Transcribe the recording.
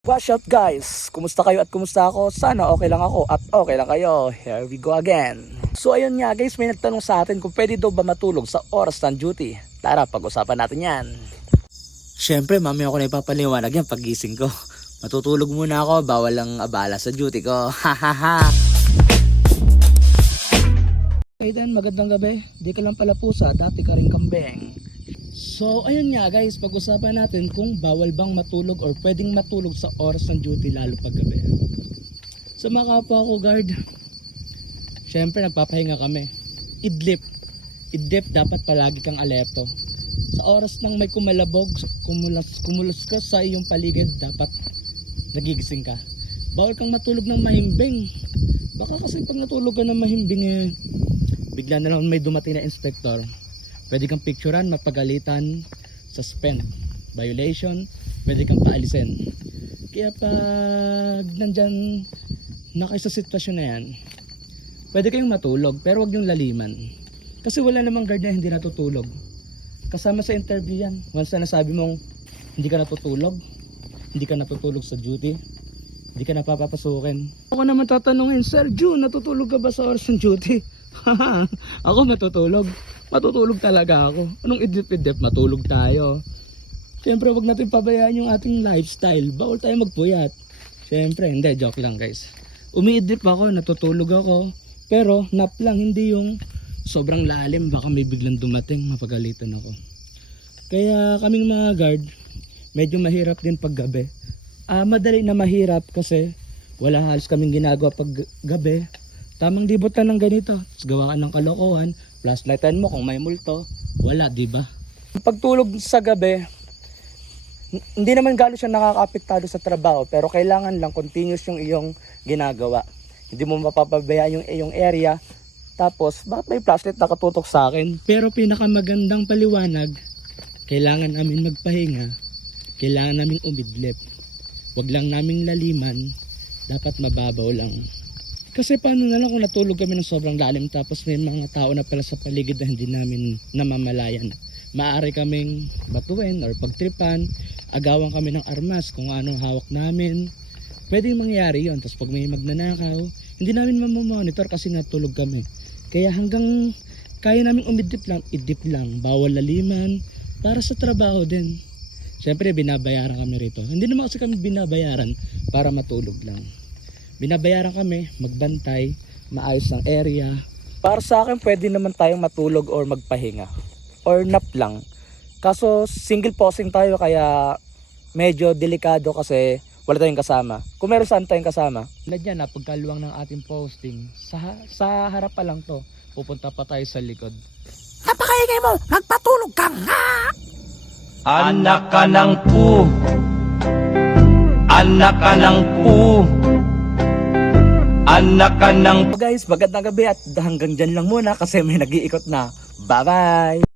What's up guys? Kumusta kayo at kumusta ako? Sana okay lang ako at okay lang kayo. Here we go again. So ayun nga guys, may nagtanong sa atin kung pwede daw ba matulog sa oras ng duty. Tara, pag-usapan natin yan. Siyempre, mamaya ako na ipapaliwanag yan pag-gising ko. Matutulog muna ako, bawal lang abala sa duty ko. Hahaha. Okay then, magandang gabi. Di ka lang pala pusa, dati ka rin kambeng. So ayun nga guys, pag-usapan natin kung bawal bang matulog or pwedeng matulog sa oras ng duty lalo pag gabi. Sa mga kapwa ko guard, syempre nagpapahinga kami. Idlip dapat palagi kang alerto. Sa oras ng may kumalabog, kumulos ka sa iyong paligid, dapat nagigising ka. Bawal kang matulog ng mahimbing. Baka kasi pag natulog ka ng mahimbing bigla na lang may dumating na inspector. Pwede kang picturean, mapagalitan, suspend, violation, pwede kang paalisin. Kaya pag nandyan na kayo sa sitwasyon na yan, pwede kayong matulog pero wag yung laliman. Kasi wala namang guard na hindi natutulog. Kasama sa interview yan. Once na nasabi mong hindi ka natutulog sa duty, hindi ka napapapasukin. Ako naman tatanungin, Sir June, natutulog ka ba sa oras ng duty? Ako matutulog talaga ako. Anong idlip-idlip? Matulog tayo. Siyempre wag natin pabayaan yung ating lifestyle. Bawal tayo magpuyat. Siyempre, hindi, joke lang guys. Umiidlip ako, natutulog ako. Pero nap lang, hindi yung sobrang lalim. Baka may biglang dumating, mapagalitan ako. Kaya kaming mga guard, medyo mahirap din pag gabi. Madali na mahirap kasi wala halos kaming ginagawa pag gabi. Tamang libot lang ng ganito. Gawa ka ng kalokohan. Flashlightan mo kung may multo. Wala, diba? Pagtulog sa gabi, hindi naman gano'n siya nakaka-apektado sa trabaho. Pero kailangan lang continuous yung iyong ginagawa. Hindi mo mapapabayaan yung iyong area. Tapos, bakit may flashlight nakatutok sa akin? Pero pinakamagandang paliwanag, kailangan namin magpahinga. Kailangan namin umidlip. Wag lang naming laliman. Dapat mababaw lang. Kasi paano na lang kung natulog kami ng sobrang lalim tapos may mga tao na pala sa paligid na hindi namin namamalayan. Maaari kaming batuin or pagtripan, agawan kami ng armas kung anong hawak namin. Pwedeng mangyari yon. Tapos pag may magnanakaw, hindi namin mamamonitor kasi natulog kami. Kaya hanggang kaya namin umidip lang, bawal laliman, para sa trabaho din. Siyempre binabayaran kami rito. Hindi naman kasi kami binabayaran para matulog lang. Binabayaran kami, magbantay, maayos ang area. Para sa akin, pwede naman tayong matulog or magpahinga. Or nap lang. Kaso single posting tayo kaya medyo delikado kasi wala tayong kasama. Kung meron saan tayong kasama. Nadyan na, pagkaluwang ng ating posting, sa harap pa lang to, pupunta pa tayo sa likod. Napakaingay mo! Magpatulog ka nga! Anak ka ng pu! Anak ka ng pu! Anak ka ng... So guys, magandang gabi at hanggang dyan lang muna kasi may nag-iikot na. Bye-bye!